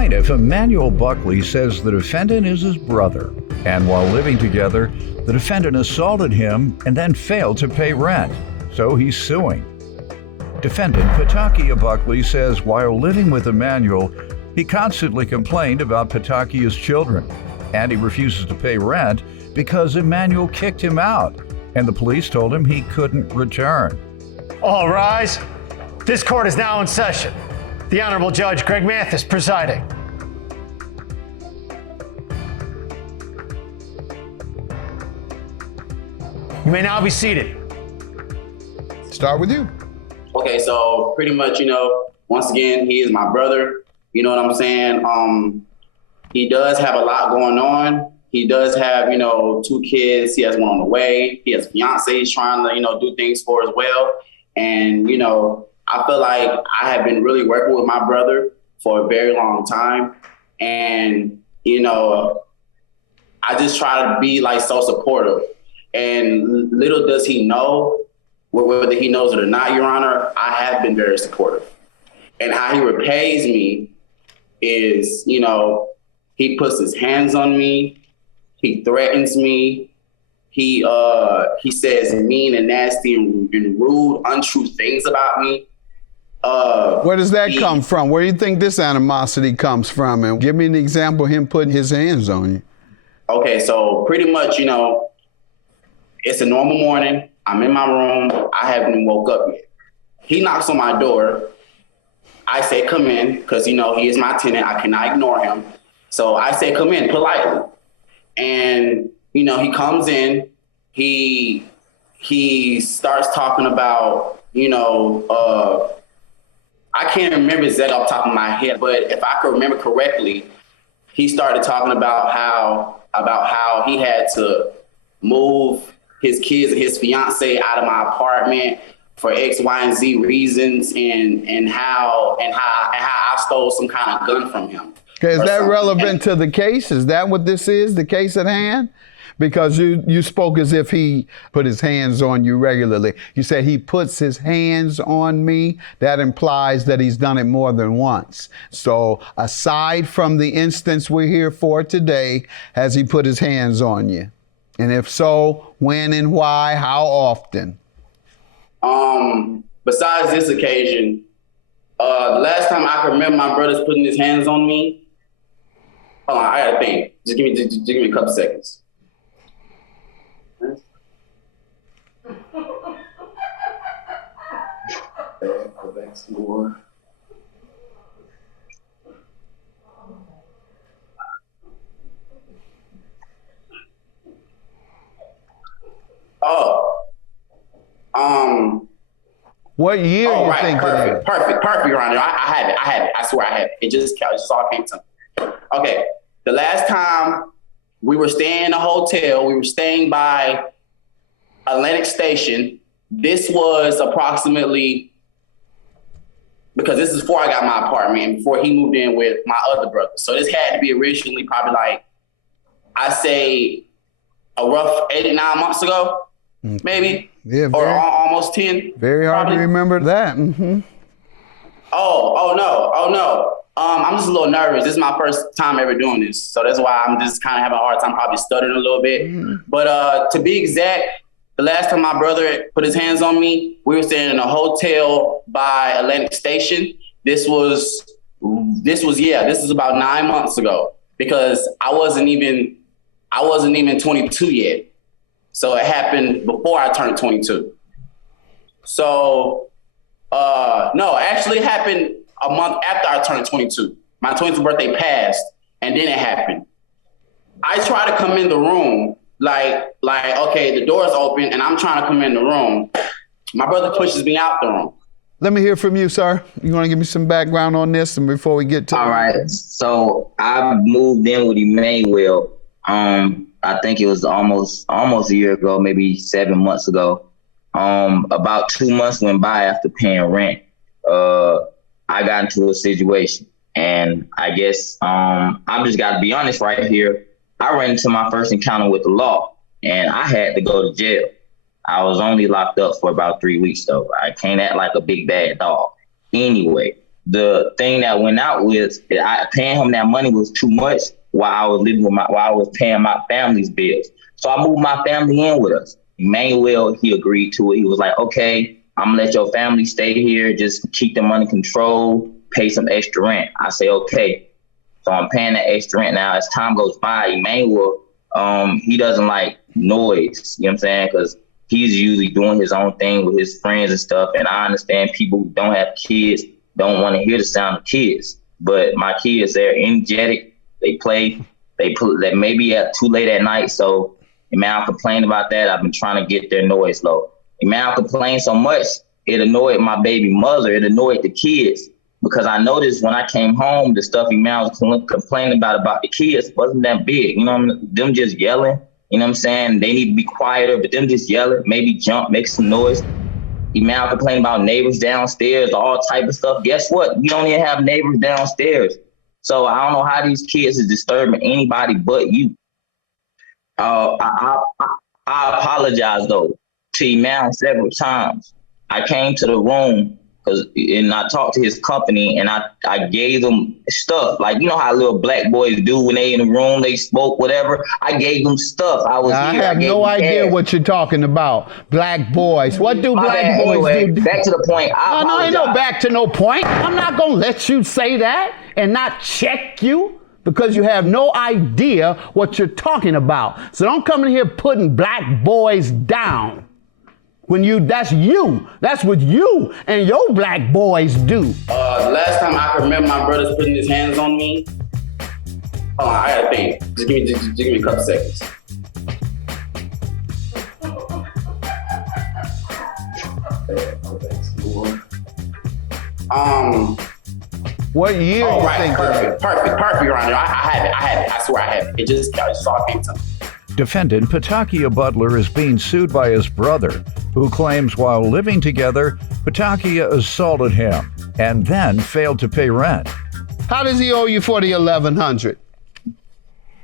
plaintiff, Emmanuel Buckley, says the defendant is his brother, and while living together, the defendant assaulted him and then failed to pay rent, so he's suing. Defendant Patakia Buckley says while living with Emmanuel, he constantly complained about Patakia's children, and he refuses to pay rent because Emmanuel kicked him out, and the police told him he couldn't return. All rise. This court is now in session. The Honorable Judge Greg Mathis presiding. You may now be seated. Start with you. Okay, so pretty much, once again, he is my brother. You know what I'm saying? He does have a lot going on. He does have, 2 kids. He has one on the way. He has a fiance he's trying to, do things for as well. And, I feel like I have been really working with my brother for a very long time. And, I just try to be like so supportive. And little does he know, whether he knows it or not, Your Honor, I have been very supportive. And how he repays me is, he puts his hands on me. He threatens me. He says mean and nasty and rude, untrue things about me. Where does that come from? Where do you think this animosity comes from? And give me an example of him putting his hands on you. Okay, so pretty much, it's a normal morning. I'm in my room. I haven't even woke up yet. He knocks on my door. I say, come in, because, he is my tenant. I cannot ignore him. So I say, come in politely. And, he comes in. He starts talking about, I can't remember exactly off the top of my head, but if I could remember correctly, he started talking about how he had to move his kids and his fiance out of my apartment for X, Y, and Z reasons, and how I stole some kind of gun from him. Okay, is that relevant to the case? Is that what this is, the case at hand? Because you spoke as if he put his hands on you regularly. You said he puts his hands on me. That implies that he's done it more than once. So aside from the instance we're here for today, has he put his hands on you? And if so, when and why, how often? Besides this occasion, the last time I can remember my brother's putting his hands on me, hold on, I gotta think. Just give me a couple seconds. Go back some more. What year you right, think perfect, it is? Perfect, Your Honor. I have it. I swear I have it. It just all came to me. Okay, the last time we were staying in a hotel, we were staying by Atlantic Station. This was approximately, because this is before I got my apartment and before he moved in with my other brother. So this had to be originally probably like, I say a rough 8 or 9 months ago, maybe. Yeah, or almost 10. Very hard probably. to remember that. Mm-hmm. Oh no. I'm just a little nervous. This is my first time ever doing this. So that's why I'm just kind of having a hard time probably stuttering a little bit. Mm-hmm. But to be exact, the last time my brother put his hands on me, we were staying in a hotel by Atlantic Station. This was about 9 months ago, because I wasn't even 22 yet. So it happened before I turned 22. So, no, actually it happened a month after I turned 22. My 22nd birthday passed, and then it happened. I try to come in the room, like, okay, the door's open, and I'm trying to come in the room. My brother pushes me out the room. Let me hear from you, sir. You want to give me some background on this, and before we get to all right. So I moved in with Emmanuel. I think it was almost a year ago, maybe 7 months ago. About 2 months went by after paying rent. I got into a situation, and I guess I'm just got to be honest right here. I ran into my first encounter with the law, and I had to go to jail. I was only locked up for about 3 weeks, though. I can't act like a big bad dog. Anyway, the thing that went out was paying him that money was too much while I was while I was paying my family's bills. So I moved my family in with us. Emmanuel, he agreed to it. He was like, okay, I'm gonna let your family stay here. Just keep them under control, pay some extra rent. I say, okay. So I'm paying that extra rent now. As time goes by, Emmanuel, he doesn't like noise, you know what I'm saying? Because he's usually doing his own thing with his friends and stuff. And I understand people who don't have kids don't want to hear the sound of kids. But my kids, they're energetic. They play. They maybe at too late at night. So Emmanuel complained about that. I've been trying to get their noise low. Emmanuel complained so much, it annoyed my baby mother. It annoyed the kids. Because I noticed when I came home, the stuff Emmanuel was complaining about the kids wasn't that big. You know, them just yelling. You know what I'm saying? They need to be quieter, but them just yelling, maybe jump, make some noise. Emmanuel complained about neighbors downstairs, all type of stuff. Guess what? We don't even have neighbors downstairs. So I don't know how these kids is disturbing anybody but you. I apologize, though, to Emmanuel several times. I came to the room and I talked to his company and I gave them stuff. Like, you know how little black boys do when they in the room, they smoke, whatever. I gave them stuff. I have no idea what you're talking about. Black boys. What do black boys do? Back to the point. No, ain't no back to no point. I'm not going to let you say that and not check you because you have no idea what you're talking about. So don't come in here putting black boys down. That's what you and your black boys do. The last time I can remember my brother's putting his hands on me, hold on, I gotta think. Just give me a couple seconds. What year oh, you right, think? Perfect, Your Honor. I have it. I swear I have it. It just all came to me. Defendant Patakia Butler is being sued by his brother, who claims while living together, Patakia assaulted him and then failed to pay rent. How does he owe you for the $1,100?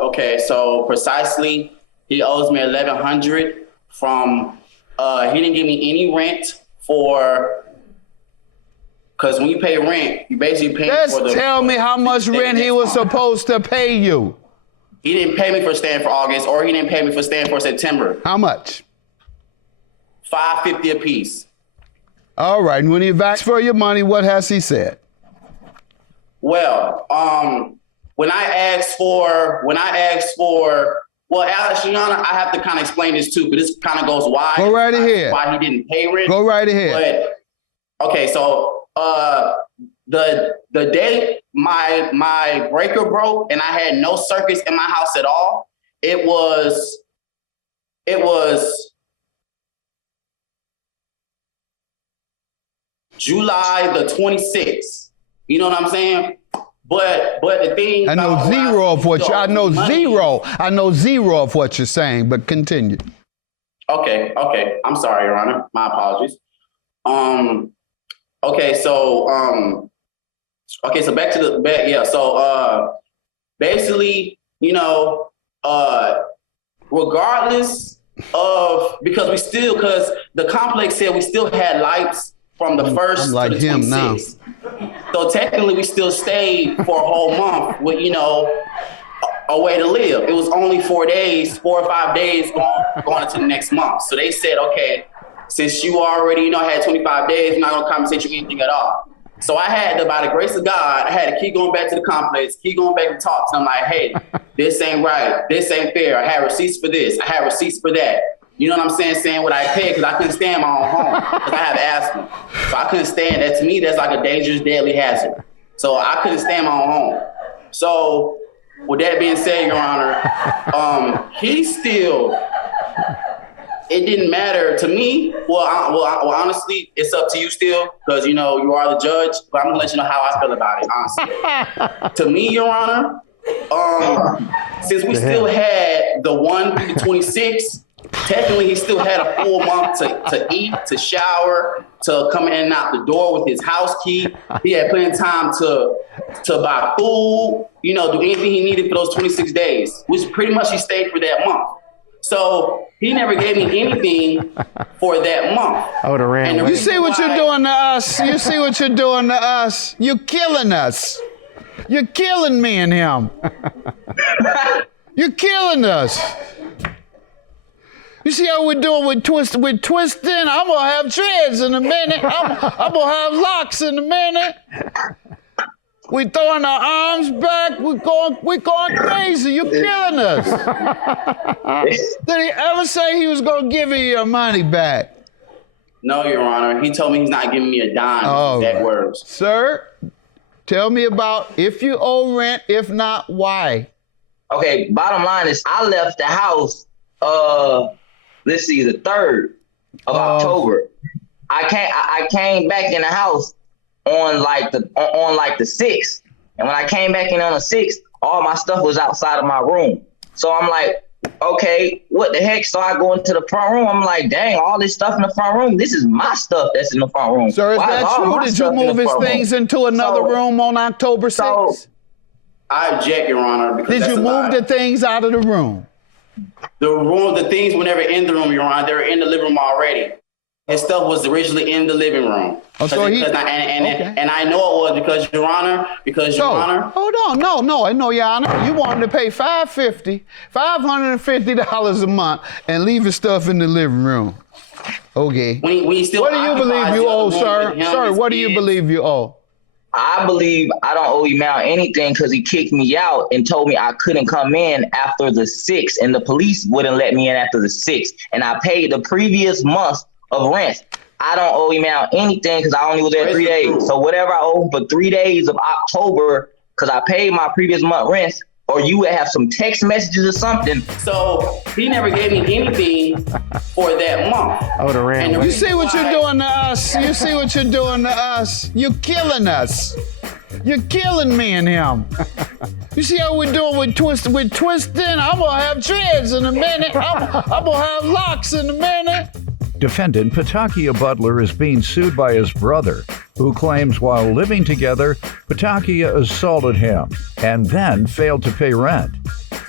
Okay, so precisely, he owes me $1,100 from, he didn't give me any rent because when you pay rent, you basically pay for the... Just tell me how much rent he was supposed to pay you. He didn't pay me for staying for August, or he didn't pay me for staying for September. How much? $550 apiece. All right. And when he asked for your money, what has he said? Well, when I asked for, well, Alex, Your Honor, I have to kind of explain this too, but this kind of goes why. Go right ahead. Why he didn't pay rent. Go right ahead. But, okay, so the day my breaker broke and I had no circuits in my house at all, it was July the 26th. You know what I'm saying? But the thing I know zero of what you're saying, but continue. Okay. I'm sorry, Your Honor. My apologies. So back to the back. Yeah. So basically, you know, regardless of because the complex said we still had lights from the 1st to the 26th. So technically, we still stayed for a whole month with, you know, a way to live. It was only 4 or 5 days going into the next month. So they said, okay, since you already, you know, had 25 days, we're not going to compensate you anything at all. So I had to, by the grace of God, I had to keep going back to the complex, keep going back to talk to them like, hey, this ain't right. This ain't fair. I had receipts for this. I had receipts for that. You know what I'm saying? Saying what I paid because I couldn't stay in my own home because I have asthma. So I couldn't stand that. To me, that's like a dangerous, deadly hazard. So I couldn't stay in my own home. So with that being said, Your Honor, it didn't matter to me. Well, honestly, it's up to you still because, you know, you are the judge. But I'm going to let you know how I feel about it, honestly. To me, Your Honor, since we still had the 1 through the 26, technically he still had a full month to eat, to shower, to come in and out the door with his house key. He had plenty of time to buy food, you know, do anything he needed for those 26 days, which pretty much he stayed for that month. So he never gave me anything for that month. I would have ran. And the You reason see what why- you're doing to us? You see what you're doing to us? You're killing us. You're killing me and him. You're killing us. You see how we're doing with twisting? I'm gonna have dreads in a minute. I'm gonna have locks in a minute. We throwing our arms back. We're going crazy. You're killing us. Did he ever say he was gonna give you your money back? No, Your Honor. He told me he's not giving me a dime. Oh, Exact words. Sir, tell me about if you owe rent. If not, why? Okay, bottom line is I left the house, let's see, the 3rd of October. I came back in the house on like the 6th. And when I came back in on the 6th, all my stuff was outside of my room. So I'm like, okay, what the heck? So I go into the front room. I'm like, dang, all this stuff in the front room. This is my stuff that's in the front room. Sir, is Why that all true? my Did you stuff in the move his front room? things into another room on October 6th? I object, Your Honor. Because Did that's you a move lie. the things out of the room? The things were never in the room, Your Honor. They were in the living room already. His stuff was originally in the living room. Oh, so and I know it was because, Your Honor, Your Honor. Hold on, no, I know, Your Honor. You wanted to pay $550 a month and leave his stuff in the living room. Okay. When he still What do you believe occupies you the owe, other room sir? with him, Sir, his what do you kids. believe you owe? I believe I don't owe him out anything because he kicked me out and told me I couldn't come in after the 6th, and the police wouldn't let me in after the 6th. And I paid the previous month of rent. I don't owe him out anything because I only was there 3 days. So whatever I owe him for 3 days of October, because I paid my previous month rent, or you would have some text messages or something. So he never gave me anything for that month. I would have ran. And the away. You see what you're doing to us? You see what you're doing to us? You're killing us. You're killing me and him. You see how we're doing with twisting? I'm gonna have dreads in a minute. I'm gonna have locks in a minute. Defendant Patakia Butler is being sued by his brother, who claims while living together, Patakia assaulted him and then failed to pay rent.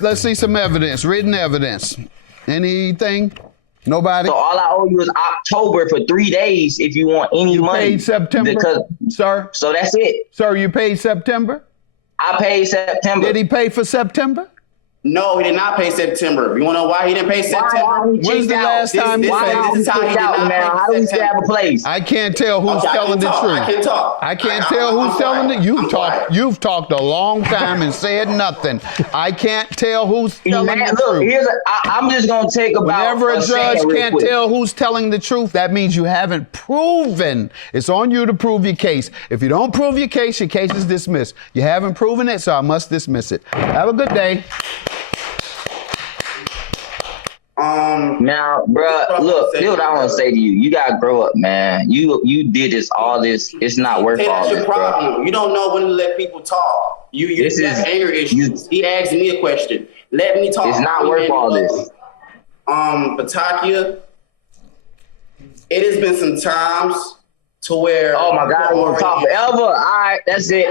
Let's see some evidence, written evidence. Anything? Nobody? So all I owe you is October for 3 days if you want any You money. paid September, Because, sir? so that's it. Sir, you paid September? I paid September. Did he pay for September? No, he did not pay September. You want to know why he didn't pay September? When's the last time he paid? This is how he did not pay How do we still have a place? I can't tell who's Okay, I telling can the talk. truth. I can talk. I can't tell who's telling it. I'm quiet. You've talked a long time and said nothing. I can't tell who's telling Man, the look, truth. I'm just gonna take about. Whenever a judge second real can't quick. tell who's telling the truth, that means you haven't proven. It's on you to prove your case. If you don't prove your case is dismissed. You haven't proven it, so I must dismiss it. Have a good day. Now, bruh, look, here's what I want to say to you. You gotta grow up, man. You did all this. It's not worth Hey, all that's this, your bro. problem. You don't know when to let people talk. You This have is- anger issues. He asked me a question. Let me talk. It's not worth all this. Patakia, it has been some times to where. Oh my God, we'll talk forever. All right, that's it.